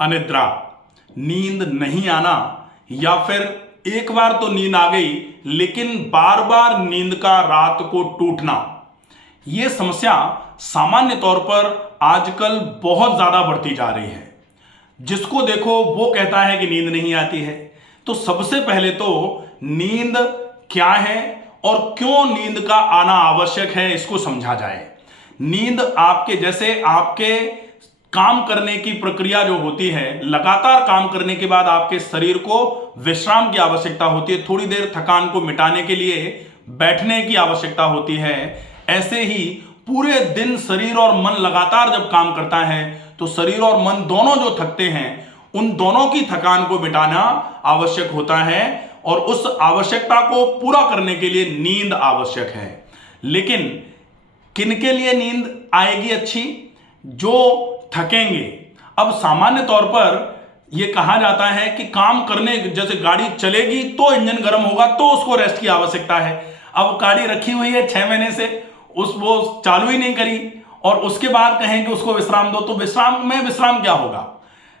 अनिद्रा, नींद नहीं आना, या फिर एक बार तो नींद आ गई लेकिन बार बार नींद का रात को टूटना, यह समस्या सामान्य तौर पर आजकल बहुत ज्यादा बढ़ती जा रही है। जिसको देखो वो कहता है कि नींद नहीं आती है। तो सबसे पहले तो नींद क्या है और क्यों नींद का आना आवश्यक है, इसको समझा जाए। नींद आपके जैसे आपके काम करने की प्रक्रिया जो होती है, लगातार काम करने के बाद आपके शरीर को विश्राम की आवश्यकता होती है, थोड़ी देर थकान को मिटाने के लिए बैठने की आवश्यकता होती है। ऐसे ही पूरे दिन शरीर और मन लगातार जब काम करता है तो शरीर और मन दोनों जो थकते हैं, उन दोनों की थकान को मिटाना आवश्यक होता है और उस आवश्यकता को पूरा करने के लिए नींद आवश्यक है। लेकिन किनके लिए नींद आएगी अच्छी? जो थकेंगे। अब सामान्य तौर पर यह कहा जाता है कि काम करने, जैसे गाड़ी चलेगी तो इंजन गर्म होगा तो उसको रेस्ट की आवश्यकता है। अब गाड़ी रखी हुई है 6 महीने से, वो चालू ही नहीं करी और उसके बाद कहें कि उसको विश्राम दो, तो विश्राम क्या होगा?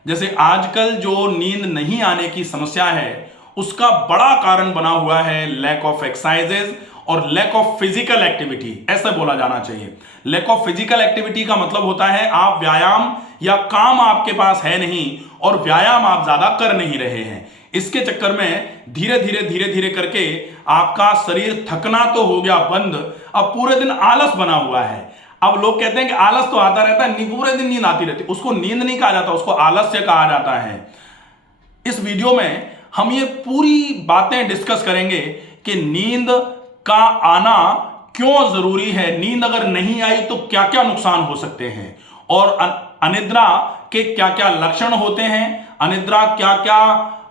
जैसे आजकल जो नींद नहीं आने की समस्या है उसका बड़ा कारण बना हुआ है लैक ऑफ एक्सरसाइजेज और लैक ऑफ फिजिकल एक्टिविटी, ऐसा बोला जाना चाहिए। लैक ऑफ फिजिकल एक्टिविटी का मतलब होता है आप व्यायाम या काम आपके पास है नहीं और व्यायाम आप ज्यादा कर नहीं रहे हैं। इसके चक्कर में धीरे धीरे करके आपका शरीर थकना तो हो गया बंद, अब पूरे दिन आलस बना हुआ है। अब लोग कहते हैं कि आलस तो आता रहता है, पूरे दिन नींद आती रहती, उसको नींद नहीं कहा जाता, उसको आलस्य कहा जाता है। इस वीडियो में हम ये पूरी बातें डिस्कस करेंगे कि नींद का आना क्यों जरूरी है, नींद अगर नहीं आई तो क्या क्या नुकसान हो सकते हैं और अनिद्रा के क्या क्या लक्षण होते हैं, अनिद्रा क्या क्या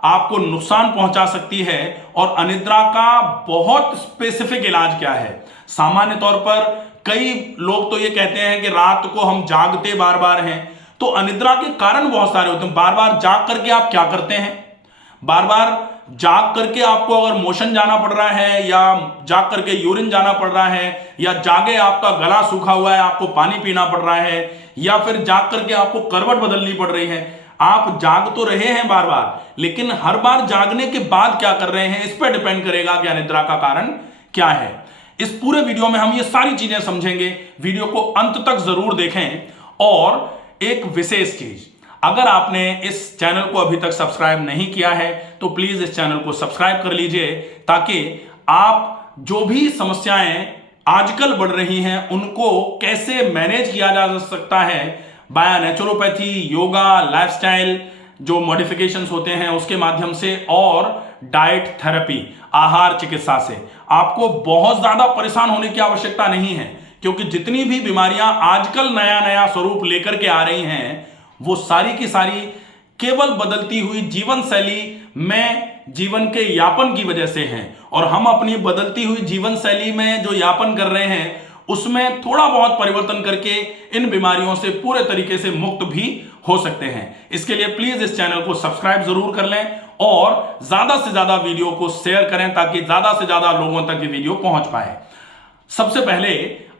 आपको नुकसान पहुंचा सकती है और अनिद्रा का बहुत स्पेसिफिक इलाज क्या है। सामान्य तौर पर कई लोग तो ये कहते हैं कि रात को हम जागते बार बार हैं, तो अनिद्रा के कारण बहुत सारे होते हैं। बार बार जाग करके आप क्या करते हैं? बार बार जाग करके आपको अगर मोशन जाना पड़ रहा है या जाग करके यूरिन जाना पड़ रहा है या जागे आपका गला सूखा हुआ है, आपको पानी पीना पड़ रहा है या फिर जाग करके आपको करवट बदलनी पड़ रही है, आप जाग तो रहे हैं बार बार, लेकिन हर बार जागने के बाद क्या कर रहे हैं, इस पर डिपेंड करेगा कि अनिद्रा का कारण क्या है। इस पूरे वीडियो में हम ये सारी चीजें समझेंगे। वीडियो को अंत तक जरूर देखें। और एक विशेष चीज, अगर आपने इस चैनल को अभी तक सब्सक्राइब नहीं किया है तो प्लीज इस चैनल को सब्सक्राइब कर लीजिए, ताकि आप जो भी समस्याएं आजकल बढ़ रही हैं उनको कैसे मैनेज किया जा सकता है बाय नेचुरोपैथी, योगा, लाइफस्टाइल जो मॉडिफिकेशंस होते हैं उसके माध्यम से और डाइट थेरेपी, आहार चिकित्सा से आपको बहुत ज्यादा परेशान होने की आवश्यकता नहीं है। क्योंकि जितनी भी बीमारियां आजकल नया नया स्वरूप लेकर के आ रही हैं वो सारी की सारी केवल बदलती हुई जीवन शैली में जीवन के यापन की वजह से हैं। और हम अपनी बदलती हुई जीवन शैली में जो यापन कर रहे हैं उसमें थोड़ा बहुत परिवर्तन करके इन बीमारियों से पूरे तरीके से मुक्त भी हो सकते हैं। इसके लिए प्लीज इस चैनल को सब्सक्राइब जरूर कर लें और ज्यादा से ज्यादा वीडियो को शेयर करें ताकि ज्यादा से ज्यादा लोगों तक ये वीडियो पहुंच पाए। सबसे पहले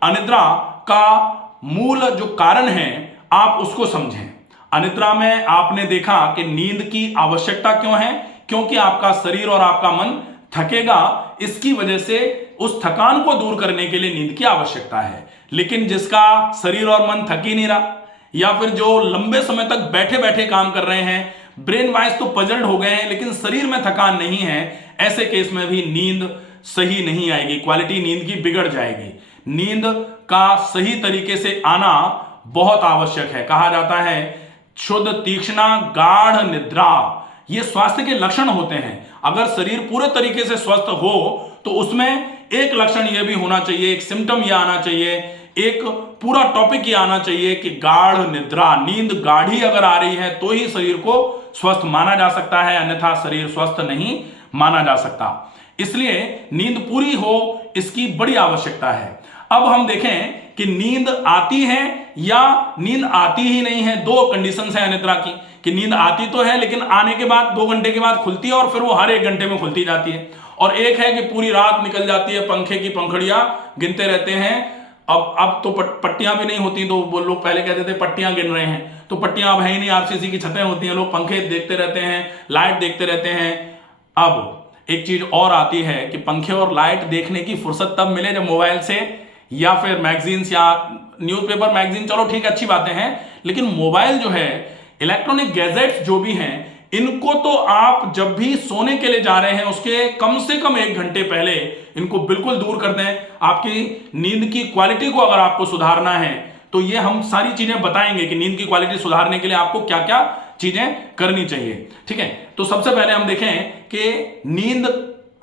अनिद्रा का मूल जो कारण है आप उसको समझें। अनिद्रा में आपने देखा कि नींद की आवश्यकता क्यों है? क्योंकि आपका शरीर और आपका मन थकेगा, इसकी वजह से उस थकान को दूर करने के लिए नींद की आवश्यकता है। लेकिन जिसका शरीर और मन थक ही नहीं रहा या फिर जो लंबे समय तक बैठे बैठे काम कर रहे हैं, ब्रेन वाइज तो पजल्ड हो गए हैं लेकिन शरीर में थकान नहीं है, ऐसे केस में भी नींद सही नहीं आएगी, क्वालिटी नींद की बिगड़ जाएगी। नींद का सही तरीके से आना बहुत आवश्यक है। कहा जाता है शुद्ध, तीक्ष्णा, गाढ़ निद्रा, ये स्वास्थ्य के लक्षण होते हैं। अगर शरीर पूरे तरीके से स्वस्थ हो तो उसमें एक लक्षण यह भी होना चाहिए, एक सिम्टम यह आना चाहिए, एक पूरा टॉपिक यह आना चाहिए कि गाढ़ निद्रा, नींद गाढ़ी अगर आ रही है तो ही शरीर को स्वस्थ माना जा सकता है, अन्यथा शरीर स्वस्थ नहीं माना जा सकता। इसलिए नींद पूरी हो इसकी बड़ी आवश्यकता है। अब हम देखें कि नींद आती है या नींद आती ही नहीं है। दो कंडीशंस हैं अनिद्रा की, कि नींद आती तो है लेकिन आने के बाद 2 घंटे के बाद खुलती है और फिर वो हर 1 घंटे में खुलती जाती है, और एक है कि पूरी रात निकल जाती है, पंखे की पंखड़ियां गिनते रहते हैं। अब तो पट्टियां भी नहीं होती, तो वो लोग पहले कहते थे पट्टियां गिन रहे हैं, तो पट्टियां अब है ही नहीं, आरसीसी की छतें होती हैं, लोग पंखे देखते रहते हैं, लाइट देखते रहते हैं। अब एक चीज और आती है कि पंखे और लाइट देखने की फुर्सत तब मिले जब मोबाइल से या फिर मैगजीन्स या न्यूज़पेपर मैगजीन, चलो ठीक अच्छी बातें हैं, लेकिन मोबाइल जो है, इलेक्ट्रॉनिक गैजेट्स जो भी हैं, इनको तो आप जब भी सोने के लिए जा रहे हैं उसके कम से कम 1 घंटे पहले इनको बिल्कुल दूर कर दें। आपकी नींद की क्वालिटी को अगर आपको सुधारना है तो ये हम सारी चीजें बताएंगे कि नींद की क्वालिटी सुधारने के लिए आपको क्या क्या चीजें करनी चाहिए। ठीक है, तो सबसे पहले हम देखें कि नींद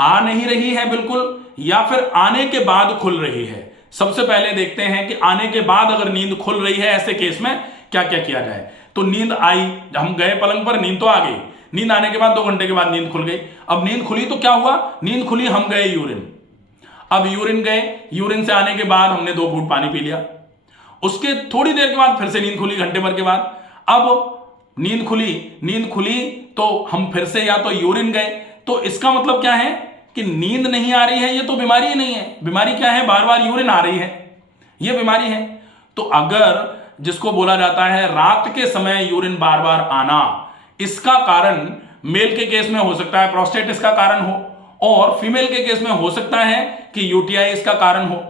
आ नहीं रही है बिल्कुल या फिर आने के बाद खुल रही है। सबसे पहले देखते हैं कि आने के बाद अगर नींद खुल रही है, ऐसे केस में क्या क्या किया जाए। तो नींद आई, हम गए पलंग पर, नींद तो आ गई, नींद आने के बाद 2 घंटे के बाद नींद खुल गई। अब नींद खुली तो क्या हुआ, नींद खुली, हम गए यूरिन। अब यूरिन गए, यूरिन से आने के बाद हमने 2 घूंट पानी पी लिया, उसके थोड़ी देर के बाद फिर से नींद खुली, घंटे भर के बाद। अब नींद खुली तो हम फिर से या तो यूरिन गए। तो इसका मतलब क्या है कि नींद नहीं आ रही है, ये तो बीमारी ही नहीं है। बीमारी क्या है, बार बार यूरिन आ रही है, ये बीमारी है। तो अगर जिसको बोला जाता है रात के समय यूरिन बार बार आना, इसका कारण मेल के केस में हो सकता है प्रोस्टेट इसका कारण हो, और फीमेल के केस में हो सकता है कि यूटीआई इसका कारण हो।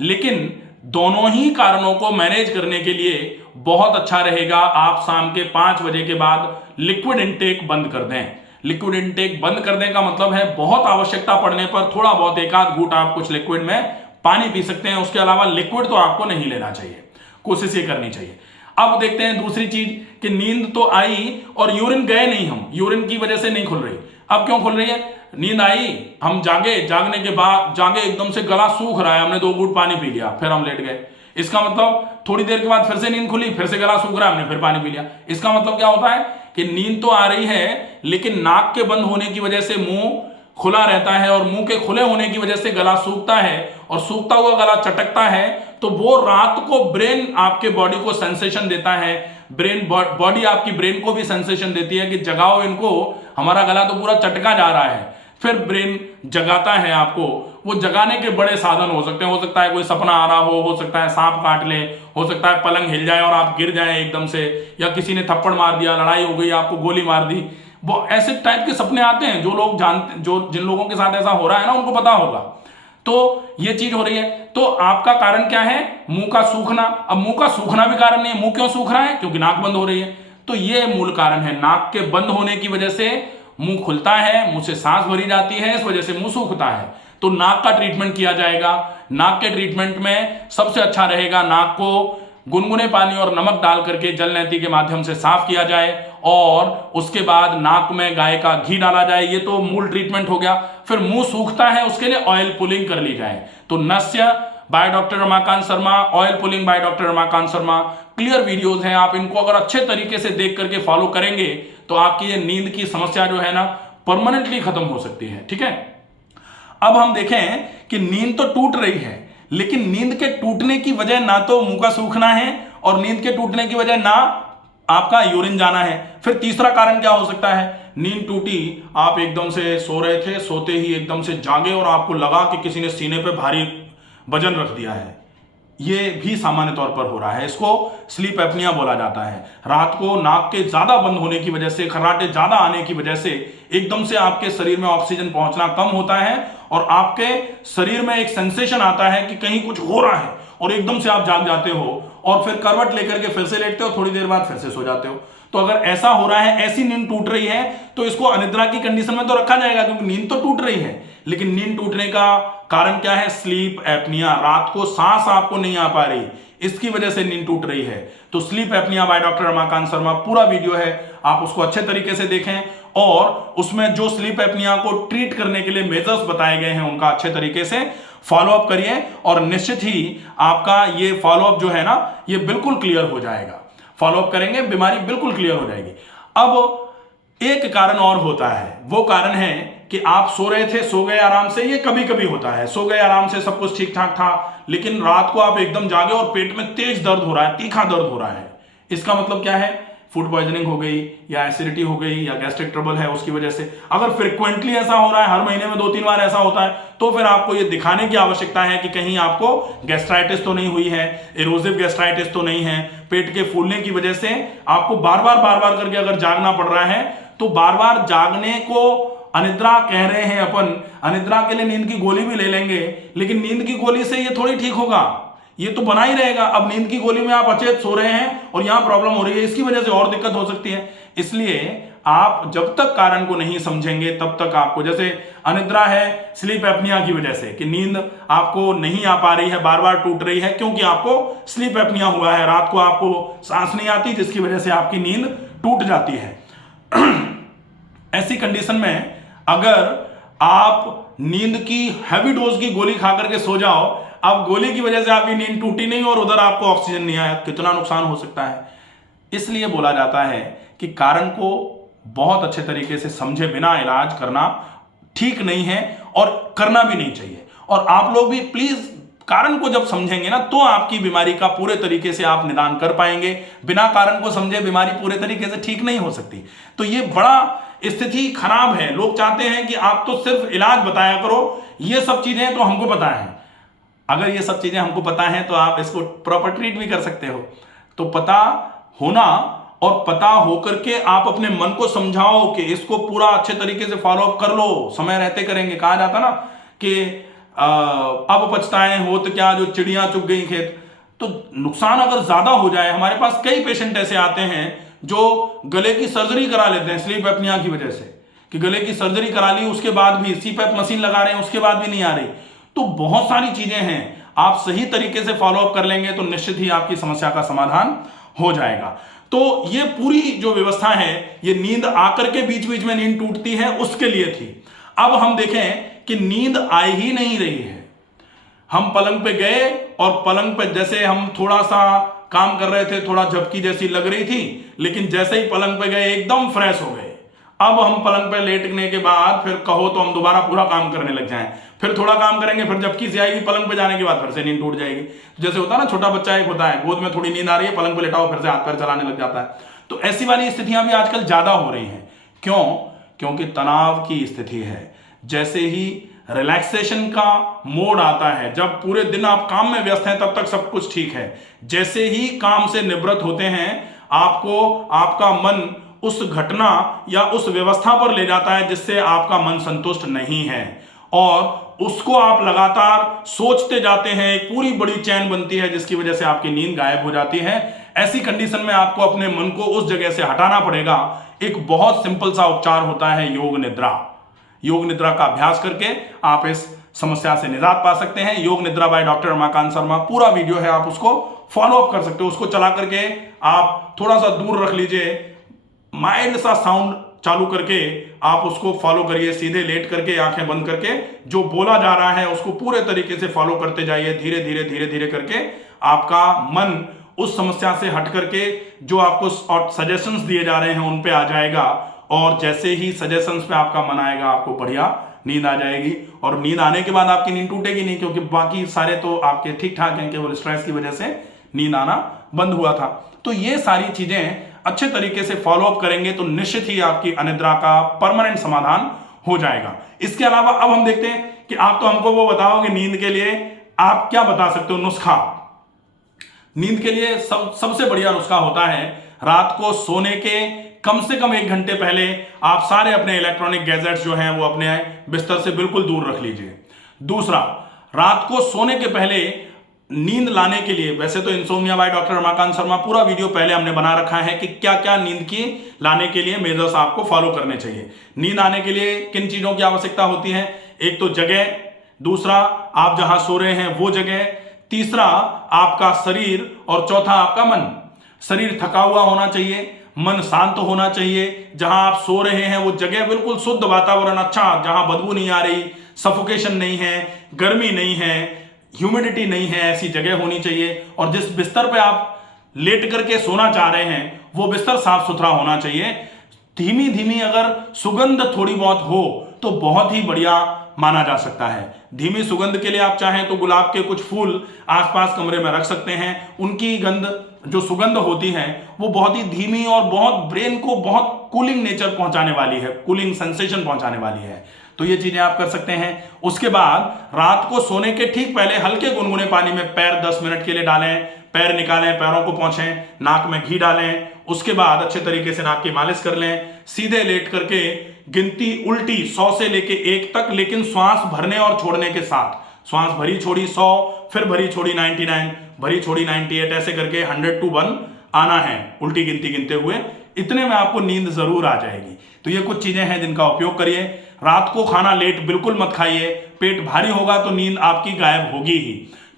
लेकिन दोनों ही कारणों को मैनेज करने के लिए बहुत अच्छा रहेगा आप शाम के 5 बजे के बाद लिक्विड इनटेक बंद कर दें। लिक्विड इनटेक बंद करने का मतलब है बहुत आवश्यकता पड़ने पर थोड़ा बहुत 1 आध घूंट आप कुछ लिक्विड में पानी पी सकते हैं, उसके अलावा लिक्विड तो आपको नहीं लेना चाहिए, कोशिश ये करनी चाहिए। अब देखते हैं दूसरी चीज कि नींद तो आई और यूरिन गए नहीं, हम यूरिन की वजह से नहीं खुल रही। अब क्यों खुल रही है, नींद आई, हम जागे, जागने के बाद जागे एकदम से गला सूख रहा है, हमने 2 घूंट पानी पी लिया, फिर हम लेट गए। इसका मतलब थोड़ी देर के बाद फिर से नींद खुली, फिर से गला सूख रहा है, हमने फिर पानी पी लिया। इसका मतलब क्या होता है कि नींद तो आ रही है लेकिन नाक के बंद होने की वजह से मुंह खुला रहता है, और मुंह के खुले होने की वजह से गला सूखता है, और सूखता हुआ गला चटकता है। तो वो रात को ब्रेन आपके बॉडी को सेंसेशन देता है, ब्रेन बॉडी आपकी ब्रेन को भी सेंसेशन देती है कि जगाओ इनको, हमारा गला तो पूरा चटका जा रहा है। फिर ब्रेन जगाता है आपको। वो जगाने के बड़े साधन हो सकते हैं, हो सकता है कोई सपना आ रहा हो सकता है सांप काट ले, हो सकता है पलंग हिल जाए और आप गिर जाए एकदम से, या किसी ने थप्पड़ मार दिया, लड़ाई हो गई, आपको गोली मार दी। वो ऐसे टाइप के सपने आते हैं, जो लोग जानते, जो जिन लोगों के साथ ऐसा हो रहा है ना उनको पता होगा। तो ये चीज हो रही है। तो आपका कारण क्या है, मुंह का सूखना। अब मुंह का सूखना भी कारण नहीं है, मुंह क्यों सूख रहा है, क्योंकि नाक बंद हो रही है। तो ये मूल कारण है, नाक के बंद होने की वजह से मुंह खुलता है, मुंह से सांस भरी जाती है, इस वजह से मुंह सूखता है। तो नाक का ट्रीटमेंट किया जाएगा। नाक के ट्रीटमेंट में सबसे अच्छा रहेगा नाक को गुनगुने पानी और नमक डाल करके जल नेति के माध्यम से साफ किया जाए, और उसके बाद नाक में गाय का घी डाला जाए। ये तो मूल ट्रीटमेंट हो गया। फिर मुंह सूखता है, उसके लिए ऑयल पुलिंग कर ली जाए। तो नस्य by doctor Ramakant Sharma, oil pulling by doctor Ramakant Sharma, clear videos हैं। आप इनको अगर अच्छे तरीके से देख करके फॉलो करेंगे तो आपकी ये नींद की समस्या जो है ना परमानेंटली खत्म हो सकती है। ठीक है, अब हम देखें कि नींद तो टूट रही है, लेकिन नींद के टूटने की वजह ना तो मुंह का सूखना है, और नींद के टूटने की वजह ना आपका यूरिन जाना है। फिर तीसरा कारण क्या हो सकता है, नींद टूटी, आप एकदम से सो रहे थे, सोते ही एकदम से जागे और आपको लगा कि किसी ने सीने पे भारी वजन रख दिया है। ये भी सामान्य तौर पर हो रहा है, इसको स्लीप एपनिया बोला जाता है। रात को नाक के ज्यादा बंद होने की वजह से, खर्राटे ज्यादा आने की वजह से एकदम से आपके शरीर में ऑक्सीजन पहुंचना कम होता है, और आपके शरीर में एक सेंसेशन आता है कि कहीं कुछ हो रहा है, और एकदम से आप जाग जाते हो, और फिर करवट लेकर के फिर से लेटते हो, थोड़ी देर बाद फिर से सो जाते हो। तो अगर ऐसा हो रहा है, ऐसी नींद टूट रही है, तो इसको अनिद्रा की कंडीशन में तो रखा जाएगा, क्योंकि नींद तो टूट रही है। लेकिन नींद टूटने का कारण क्या है, स्लीप एपनिया। रात को सांस आपको नहीं आ पा रही, इसकी वजह से नींद टूट रही है। तो sleep apnoea bye doctor Ramakant Sharma, पूरा वीडियो है, आप उसको अच्छे तरीके से देखें, और उसमें जो स्लीप एपनिया को ट्रीट करने के लिए मेजर्स बताए गए हैं उनका अच्छे तरीके से फॉलोअप करिए, और निश्चित ही आपका ये फॉलोअप जो है ना ये बिल्कुल क्लियर हो जाएगा। फॉलोअप करेंगे, बीमारी बिल्कुल क्लियर हो जाएगी। अब एक कारण और होता है, वो कारण है कि आप सो रहे थे, सो गए आराम से। ये कभी कभी होता है, सो गए आराम से, सब कुछ ठीक ठाक था, लेकिन रात को आप एकदम जागे और पेट में तेज दर्द हो रहा है, तीखा दर्द हो रहा है। इसका मतलब क्या है, फूड पॉइजनिंग हो गई, या एसिडिटी हो गई, या गैस्ट्रिक ट्रबल है उसकी वजह से। अगर फ्रिक्वेंटली ऐसा हो रहा है, हर महीने में 2-3 बार ऐसा होता है, तो फिर आपको ये दिखाने की आवश्यकता है कि कहीं आपको गैस्ट्राइटिस तो नहीं हुई है, एरोसिव गैस्ट्राइटिस तो नहीं है, पेट के फूलने की वजह से आपको बार बार करके अगर जागना पड़ रहा है, तो बार बार जागने को अनिद्रा कह रहे हैं अपन। अनिद्रा के लिए नींद की गोली भी ले लेंगे, लेकिन नींद की गोली से ये थोड़ी ठीक होगा, ये तो बना ही रहेगा। अब नींद की गोली में आप अचेत सो रहे हैं और यहां प्रॉब्लम हो रही है, इसकी वजह से और दिक्कत हो सकती है। इसलिए आप जब तक कारण को नहीं समझेंगे तब तक आपको, जैसे अनिद्रा है स्लीप एपनिया की वजह से, कि नींद आपको नहीं आ पा रही है, बार बार टूट रही है, क्योंकि आपको स्लीप एपनिया हुआ है, रात को आपको सांस नहीं आती, जिसकी वजह से आपकी नींद टूट जाती है। ऐसी कंडीशन में अगर आप नींद की हैवी डोज की गोली खा करके सो जाओ, अब गोली की वजह से आपकी नींद टूटी नहीं और उधर आपको ऑक्सीजन नहीं आया, कितना नुकसान हो सकता है। इसलिए बोला जाता है कि कारण को बहुत अच्छे तरीके से समझे बिना इलाज करना ठीक नहीं है और करना भी नहीं चाहिए। और आप लोग भी प्लीज कारण को जब समझेंगे ना, तो आपकी बीमारी का पूरे तरीके से आप निदान कर पाएंगे। बिना कारण को समझे बीमारी पूरे तरीके से ठीक नहीं हो सकती। तो ये बड़ा स्थिति खराब है। लोग चाहते हैं कि आप तो सिर्फ इलाज बताया करो, ये सब चीजें तो हमको पता है। अगर ये सब चीजें हमको पता है तो आप इसको प्रॉपर ट्रीट भी कर सकते हो। तो पता होना और पता होकर के आप अपने मन को समझाओ कि इसको पूरा अच्छे तरीके से फॉलो अप कर लो, समय रहते करेंगे। कहा जाता ना कि अब पछताएं हो तो क्या, जो चिड़ियां चुग गई खेत। तो नुकसान अगर ज्यादा हो जाए, हमारे पास कई पेशेंट ऐसे आते हैं जो गले की सर्जरी करा लेते हैं स्लीप एपनिया की वजह से, कि गले की सर्जरी करा ली, उसके बाद भी सीपैप मशीन लगा रहे हैं, उसके बाद भी नहीं आ रही। तो बहुत सारी चीजें हैं, आप सही तरीके से फॉलो अप कर लेंगे तो निश्चित ही आपकी समस्या का समाधान हो जाएगा। तो ये पूरी जो व्यवस्था है, ये नींद आकर के बीच बीच में नींद टूटती है उसके लिए थी। अब हम देखें कि नींद आ ही नहीं रही है। हम पलंग पे गए और पलंग पे जैसे हम थोड़ा सा काम कर रहे थे, थोड़ा झपकी जैसी लग रही थी, लेकिन जैसे ही पलंग पे गए एकदम फ्रेश हो गए। अब हम पलंग पे लेटने के बाद फिर कहो तो हम दोबारा पूरा काम करने लग जाएं, फिर थोड़ा काम करेंगे, फिर झपकी से आएगी, पलंग पे जाने के बाद फिर से नींद टूट जाएगी। जैसे होता है ना, छोटा बच्चा एक होता है, गोद में थोड़ी नींद आ रही है, पलंग पे लेटाओ, फिर से हाथ पैर चलाने लग जाता है। तो ऐसी वाली स्थितियां भी आजकल ज्यादा हो रही हैं। क्यों? क्योंकि तनाव की स्थिति है। जैसे ही रिलैक्सेशन का मोड आता है, जब पूरे दिन आप काम में व्यस्त हैं तब तक सब कुछ ठीक है। जैसे ही काम से निवृत्त होते हैं, आपको आपका मन उस घटना या उस व्यवस्था पर ले जाता है जिससे आपका मन संतुष्ट नहीं है, और उसको आप लगातार सोचते जाते हैं। एक पूरी बड़ी चैन बनती है जिसकी वजह से आपकी नींद गायब हो जाती है। ऐसी कंडीशन में आपको अपने मन को उस जगह से हटाना पड़ेगा। एक बहुत सिंपल सा उपचार होता है योग निद्रा। योग निद्रा का अभ्यास करके आप इस समस्या से निजात पा सकते हैं। योग निद्रा बाय डॉक्टर रमाकांत शर्मा, पूरा वीडियो है, आप उसको फॉलो अप कर सकते हो। उसको चला करके आप थोड़ा सा दूर रख लीजिए, माइल्ड सा साउंड चालू करके आप उसको फॉलो करिए। सीधे लेट करके, आंखें बंद करके, जो बोला जा रहा है उसको पूरे तरीके से फॉलो करते जाइए। धीरे धीरे धीरे धीरे करके आपका मन उस समस्या से हट करके जो आपको सजेशंस दिए जा रहे हैं उन पे आ जाएगा। और जैसे ही सजेशंस पे आपका मन आएगा, आपको बढ़िया नींद आ जाएगी। और नींद आने के बाद आपकी नींद टूटेगी नहीं, क्योंकि बाकी सारे तो आपके ठीक ठाक हैं, केवल स्ट्रेस की वजह से नींद आना बंद हुआ था। तो ये सारी चीजें अच्छे तरीके से फॉलो अप करेंगे तो निश्चित ही आपकी अनिद्रा का परमानेंट समाधान हो जाएगा। इसके अलावा अब हम देखते हैं कि आप तो हमको वो बताओगे नींद के लिए आप क्या बता सकते हो नुस्खा। नींद के लिए सबसे बढ़िया नुस्खा होता है, रात को सोने के कम से कम 1 घंटे पहले आप सारे अपने इलेक्ट्रॉनिक गैजेट्स जो हैं वो अपने बिस्तर से बिल्कुल दूर रख लीजिए। दूसरा, रात को सोने के पहले नींद लाने के लिए, वैसे तो insomnia bye doctor Ramakant Sharma पूरा वीडियो पहले हमने बना रखा है कि क्या क्या नींद की लाने के लिए मेजर्स आपको फॉलो करने चाहिए। नींद आने के लिए किन चीजों की आवश्यकता होती है? एक तो जगह, दूसरा आप जहां सो रहे हैं वो जगह, तीसरा आपका शरीर, और चौथा आपका मन। शरीर थका हुआ होना चाहिए, मन शांत होना चाहिए, जहां आप सो रहे हैं वो जगह बिल्कुल शुद्ध वातावरण, अच्छा, जहां बदबू नहीं आ रही, सफोकेशन नहीं है, गर्मी नहीं है, ह्यूमिडिटी नहीं है, ऐसी जगह होनी चाहिए। और जिस बिस्तर पे आप लेट करके सोना चाह रहे हैं वो बिस्तर साफ सुथरा होना चाहिए। धीमी धीमी अगर सुगंध थोड़ी बहुत हो तो बहुत ही बढ़िया माना जा सकता है। धीमी सुगंध के लिए आप चाहें तो गुलाब के कुछ फूल आसपास कमरे में रख सकते हैं। उनकी गंध, जो सुगंध होती है वो बहुत ही धीमी और बहुत ब्रेन को बहुत कूलिंग नेचर पहुंचाने वाली है, कूलिंग सेंसेशन पहुंचाने वाली है। तो ये चीजें आप कर सकते हैं। उसके बाद रात को सोने के ठीक पहले हल्के गुनगुने पानी में पैर 10 मिनट के लिए डालें। पैर निकालें, पैरों को पोंछें, नाक में घी डालें, उसके बाद अच्छे तरीके से नाक की मालिश कर लें। सीधे लेट करके गिनती उल्टी 100 से लेके 1 तक, लेकिन श्वास भरने और छोड़ने के साथ। श्वास भरी छोड़ी 100, फिर भरी छोड़ी 99, भरी छोड़ी 98, ऐसे करके 100 to 1 आना है उल्टी गिनती गिनते हुए। इतने में आपको नींद जरूर आ जाएगी। तो ये कुछ चीजें हैं जिनका उपयोग करिए। रात को खाना लेट बिल्कुल मत खाइए। पेट भारी होगा तो नींद आपकी गायब होगी ही।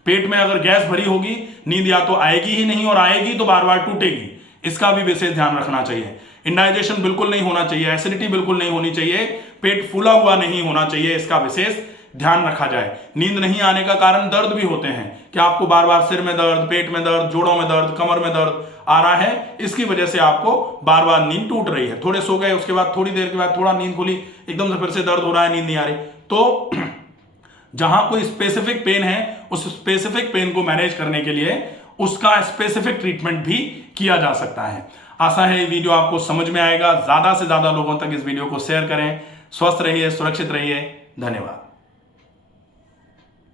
पेट में अगर गैस भरी होगी, नींद या तो आएगी ही नहीं, और आएगी तो बार बार टूटेगी। इसका भी विशेष ध्यान रखना चाहिए। इंडाइजेशन बिल्कुल नहीं होना चाहिए, एसिडिटी बिल्कुल नहीं होनी चाहिए, पेट फूला हुआ नहीं होना चाहिए, इसका विशेष ध्यान रखा जाए। नींद नहीं आने का कारण दर्द भी होते हैं कि आपको बार बार सिर में दर्द, पेट में दर्द, जोड़ों में दर्द, कमर में दर्द आ रहा है, इसकी वजह से आपको बार बार नींद टूट रही है। थोड़े सो गए, उसके बाद थोड़ी देर के बाद थोड़ा नींद खुली, एकदम से फिर से दर्द हो रहा है, नींद नहीं आ रही। तो जहां कोई स्पेसिफिक पेन है, उस स्पेसिफिक पेन को मैनेज करने के लिए उसका स्पेसिफिक ट्रीटमेंट भी किया जा सकता है। आशा है ये वीडियो आपको समझ में आएगा। ज्यादा से ज्यादा लोगों तक इस वीडियो को शेयर करें। स्वस्थ रहिए, सुरक्षित रहिए। धन्यवाद।